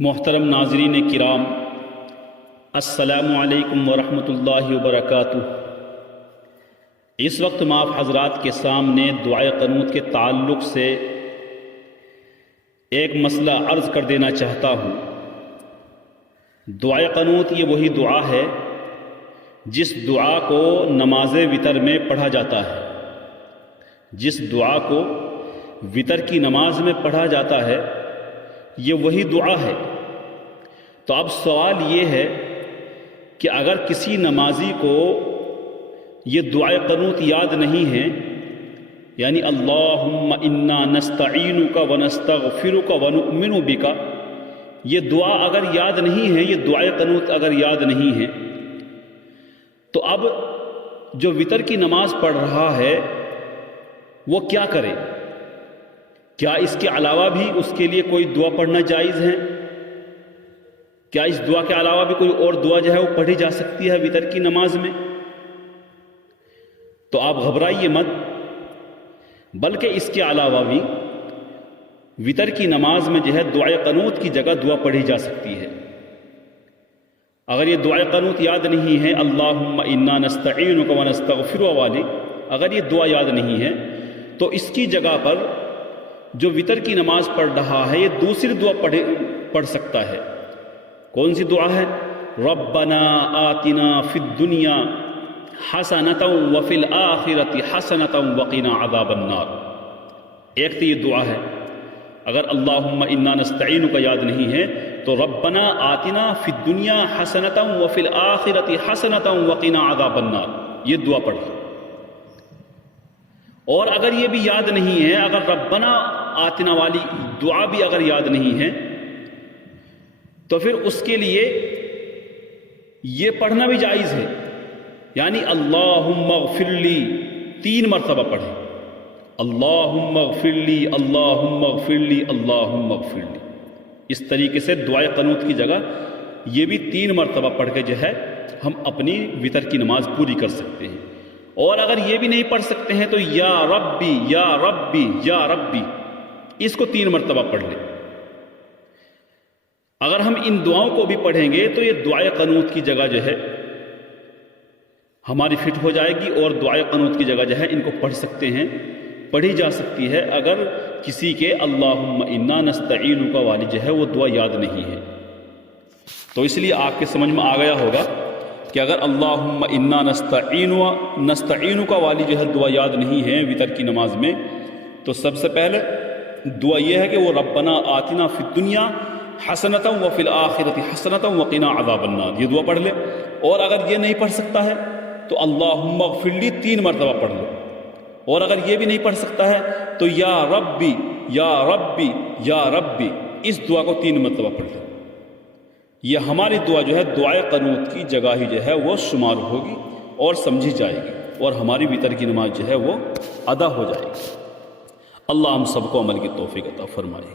محترم ناظرین کرام، السلام علیکم ورحمۃ اللہ وبرکاتہ۔ اس وقت میں آپ حضرات کے سامنے دعائے قنوت کے تعلق سے ایک مسئلہ عرض کر دینا چاہتا ہوں۔ دعائے قنوت یہ وہی دعا ہے جس دعا کو نماز وتر میں پڑھا جاتا ہے، جس دعا کو وتر کی نماز میں پڑھا جاتا ہے، یہ وہی دعا ہے۔ تو اب سوال یہ ہے کہ اگر کسی نمازی کو یہ دعائے قنوت یاد نہیں ہے، یعنی اللہم انا نستعینک ونستغفرک ونؤمن بک، یہ دعا اگر یاد نہیں ہے، یہ دعائے قنوت اگر یاد نہیں ہے، تو اب جو وتر کی نماز پڑھ رہا ہے وہ کیا کرے؟ کیا اس کے علاوہ بھی اس کے لیے کوئی دعا پڑھنا جائز ہے؟ کیا اس دعا کے علاوہ بھی کوئی اور دعا جو ہے وہ پڑھی جا سکتی ہے وتر کی نماز میں؟ تو آپ گھبرائیے مت، بلکہ اس کے علاوہ بھی وتر کی نماز میں جو ہے دعائے قنوت کی جگہ دعا پڑھی جا سکتی ہے۔ اگر یہ دعائے قنوت یاد نہیں ہے، اللہم انا نستعینک ونستغفرک والی، اگر یہ دعا یاد نہیں ہے تو اس کی جگہ پر جو وتر کی نماز پڑھ رہا ہے یہ دوسری دعا پڑھ سکتا ہے۔ کون سی دعا ہے؟ ربنا آتنا فی الدنیا حسنۃ وفی الآخرۃ حسنۃ وقنا عذاب النار۔ ایک تو یہ دعا ہے، اگر اللہم انا نستعینک یاد نہیں ہے تو ربنا آتنا فی الدنیا حسنۃ وفی الآخرۃ حسنۃ وقنا عذاب النار، یہ دعا پڑھ۔ اور اگر یہ بھی یاد نہیں ہے، اگر ربنا آتنا والی دعا بھی اگر یاد نہیں ہے تو پھر اس کے لیے یہ پڑھنا بھی جائز ہے، یعنی اللہم اغفر لی 3 مرتبہ پڑھیں، اللہم اغفر لی، اللہم اغفر لی، اللہم اغفر لی۔ اس طریقے سے دعائے قنوت کی جگہ یہ بھی 3 مرتبہ پڑھ کے جو ہے ہم اپنی وتر کی نماز پوری کر سکتے ہیں۔ اور اگر یہ بھی نہیں پڑھ سکتے ہیں تو یا ربی یا ربی یا ربی، اس کو 3 مرتبہ پڑھ لیں۔ اگر ہم ان دعاؤں کو بھی پڑھیں گے تو یہ دعائے قنوت کی جگہ جو ہے ہماری فٹ ہو جائے گی، اور دعائے قنوت کی جگہ جو ہے ان کو پڑھ سکتے ہیں، پڑھی جا سکتی ہے اگر کسی کے اللہم انا نستعینک والی جو ہے وہ دعا یاد نہیں ہے۔ تو اس لیے آپ کے سمجھ میں آ گیا ہوگا کہ اگر اللہم انا نستعینک والی جو ہے دعا یاد نہیں ہے وتر کی نماز میں، تو سب سے پہلے دعا یہ ہے کہ وہ ربنا آتنا فی الدنیا حسنۃ وفی الآخرۃ حسنۃ وقنا عذاب النار، یہ دعا پڑھ لے۔ اور اگر یہ نہیں پڑھ سکتا ہے تو اللہم اغفر لی 3 مرتبہ پڑھ لو۔ اور اگر یہ بھی نہیں پڑھ سکتا ہے تو یا ربی یا ربی یا ربی، اس دعا کو 3 مرتبہ پڑھ لو۔ یہ ہماری دعا جو ہے دعائے قنوت کی جگہ ہی جو ہے وہ شمار ہوگی اور سمجھی جائے گی، اور ہماری وتر کی نماز جو ہے وہ ادا ہو جائے گی۔ اللہ ہم سب کو عمل کی توفیق عطا فرمائے۔